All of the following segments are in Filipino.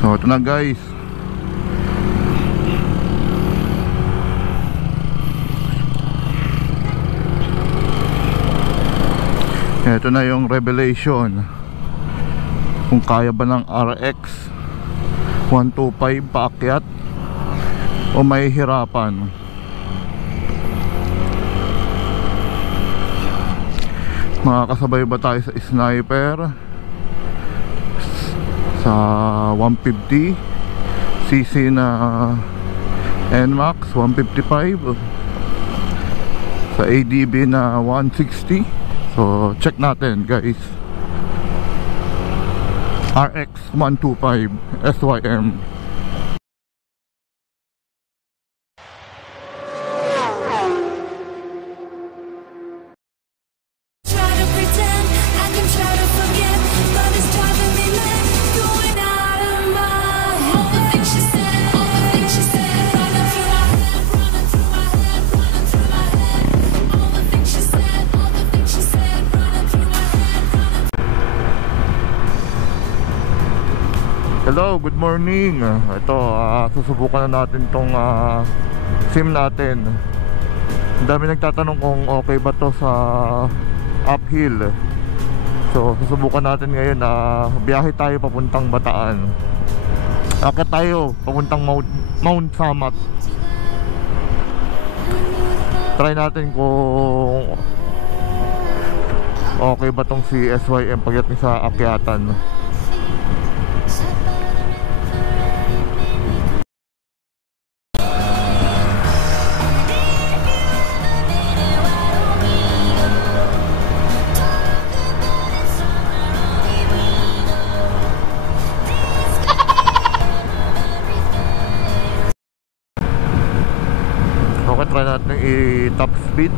So ito na guys, ito na yung revelation kung kaya ba ng RX 125 paakyat o may hirapan. Makakasabay ba tayo sa sniper sa 150 cc na NMAX 155, sa ADB na 160? So check natin guys. RX 125 SYM. Hello, good morning. Ito, susubukan na natin tong SIM natin. Ang dami nagtatanong kung okay ba to sa uphill. So, susubukan natin ngayon. Biyahe tayo papuntang Bataan. Akit tayo papuntang Mount Samat. Try natin kung okay ba tong si SYM pagdating sa akyatan. Try natin i-top speed.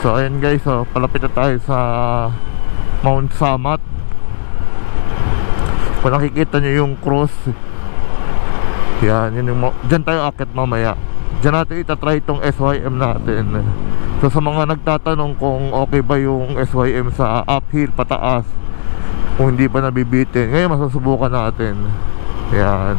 So ayan guys, palapit na tayo sa Mount Samat. Kung nakikita nyo yung cross, yan, yun yung, dyan tayo akit mamaya. Dyan natin itatry itong SYM natin. So sa mga nagtatanong kung okay ba yung SYM sa uphill, pataas, kung hindi pa nabibitin, ngayon masusubukan natin. Yan.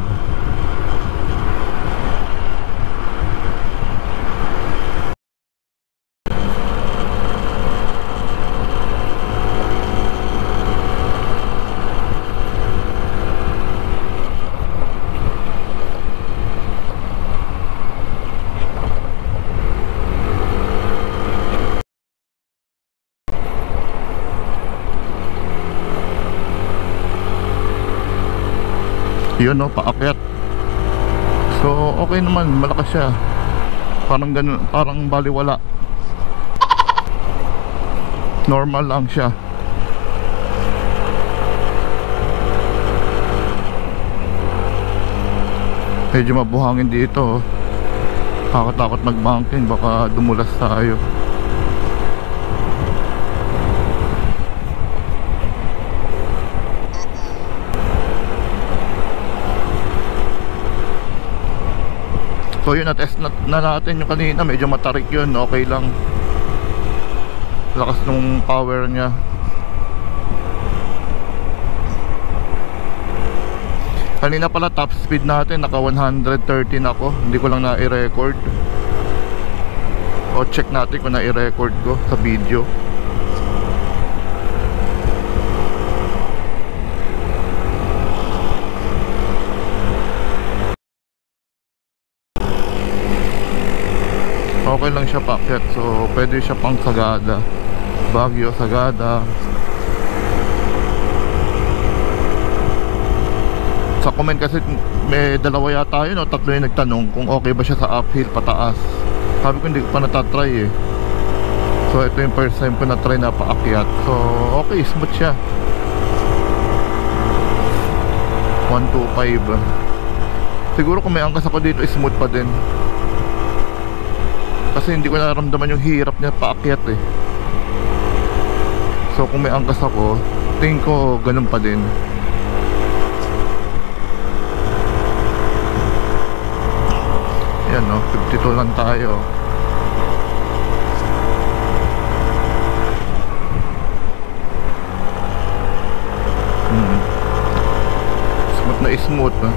Yun o, paakyat. So okay naman, malakas siya. Parang ganun, parang baliwala. Normal lang siya. Medyo mabuhangin dito. Nakakatakot mag-banking, baka dumulas tayo. So yun, na-test na natin yung kanina. Medyo matarik yun, okay lang. Lakas nung power niya. Kanina pala top speed natin, naka 113 ako. Hindi ko lang na-i-record. O check natin kung na-i-record ko sa video. Okay lang siya paakyat, so pwede siya pang Sagada, Baguio, Sagada. Sa comment kasi may dalawa yata yun o tatlo yung nagtanong kung okay ba siya sa uphill, pataas. Sabi ko hindi ko pa natatry eh. So ito yung first time ko na try na paakyat. So okay, smooth siya. 125. Siguro kung may angkas ako dito, smooth pa din. Kasi hindi ko nararamdaman yung hirap niya paakyat eh. So kung may angkas ako, tingin ko ganun pa din. Yan no, 52 lang tayo. Smooth na smooth no?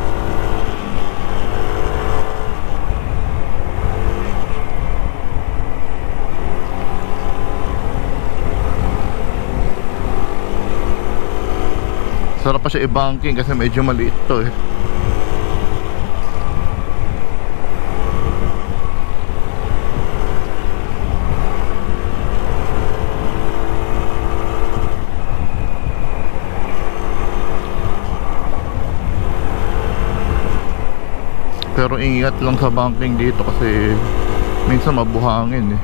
Sarap pa siya i-banking kasi medyo maliit to eh. Pero ingat lang sa banking dito kasi minsan mabuhangin eh.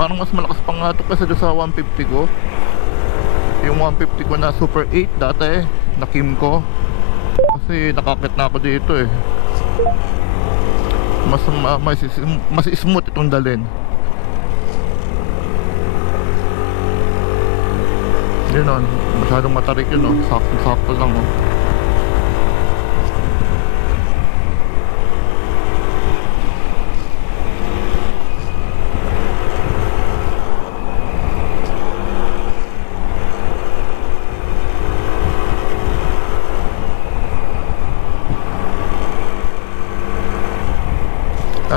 Parang mas malakas pa nga ito kasi sa 150 ko. Yung 150 ko na Super 8 dati na Kimco. Kasi nakakit na ako dito eh. Mas smooth itong dalhin. Yun o, masyadong matarik yun o. Sakto lang o.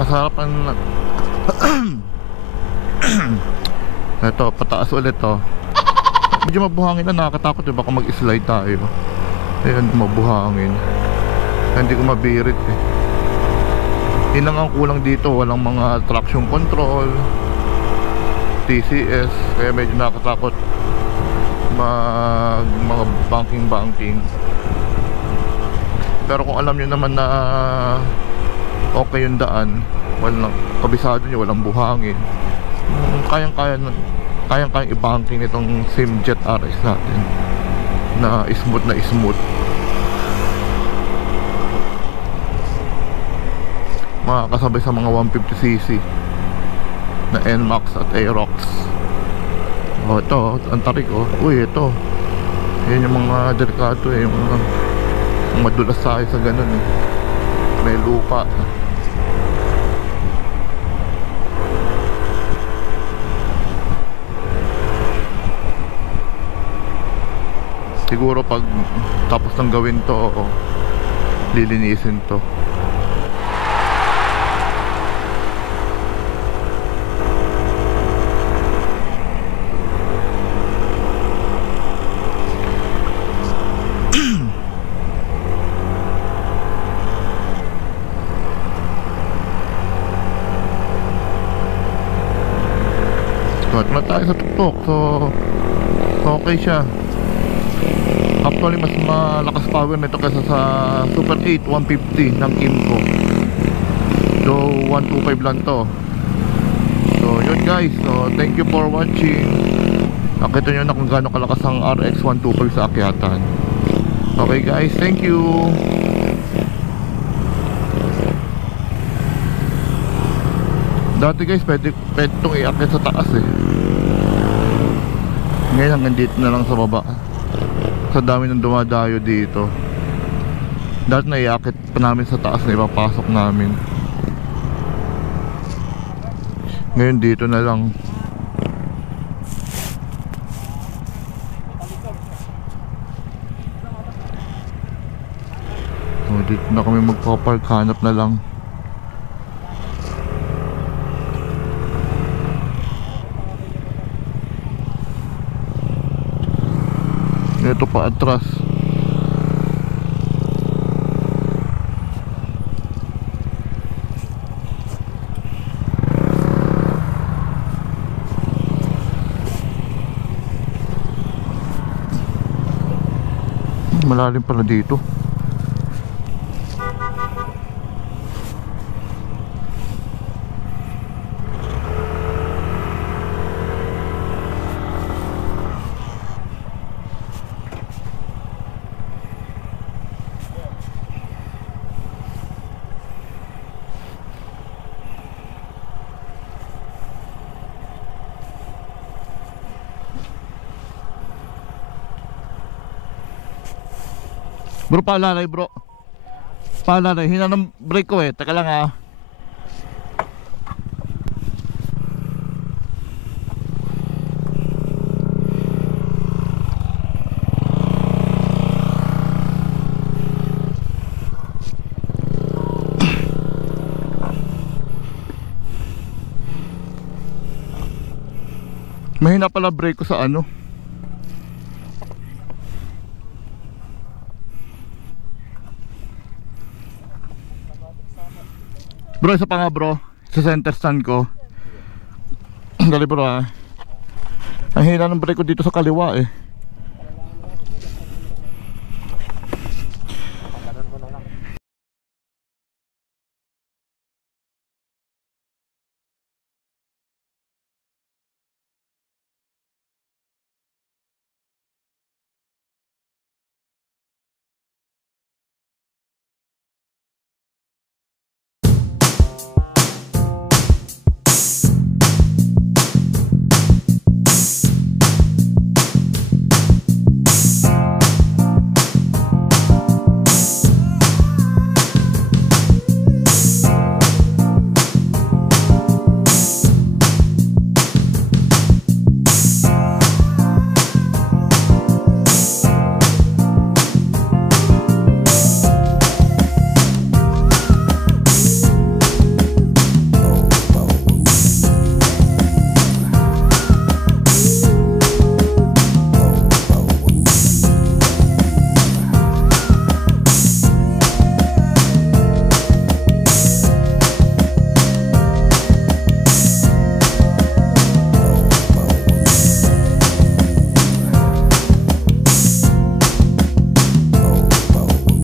Sarap ang ito, pataas ulit to. Medyo mabuhangin na, nakakatakot eh, baka mag-slide tayo. Ayan, mabuhangin. Hindi ko mabirit eh. Yun lang ang kulang dito, walang mga traction control, TCS, kaya medyo nakakatakot mga banking. Pero kung alam nyo naman na okay yung daan, walang kabisado nyo, walang buhangin, kayang i-banking itong Simjet RX natin na smooth. Makakasabay sa mga 150cc na NMAX at Aerox. Oh, ito, ang tarik oh. Uy, ito. Yan yung mga delikado eh, yung mga madulas sa ganun eh. May lupa. Siguro pag tapos ng gawin to, lilinisin to. Cut na tayo sa tuktok, so okay siya. Actually mas malakas power nito kaysa sa Super 8 150 ng Kimco. So 125 lang to. So yun guys, so thank you for watching. Nakita nyo na kung gaano kalakas ang RX 125 sa akyatan. Okay guys, thank you. Dati guys pwede itong iakyat sa taas eh. Ngayon hanggang dito na lang sa baba. Sa dami ng dumadayo dito. Dati na iakit pa namin sa taas na ipapasok namin. Ngayon dito na lang. So dito na kami magpapark, hanap na lang. Ito pa atras. Malalim pala dito. Bro, paalalay bro. Paalalay, hina ng brake ko eh. Teka lang ah. Mahina pala brake ko sa ano. Bro, isa pa nga bro. Sa center stand ko. Dali bro ah. Ang hina ng brake ko dito sa kaliwa eh.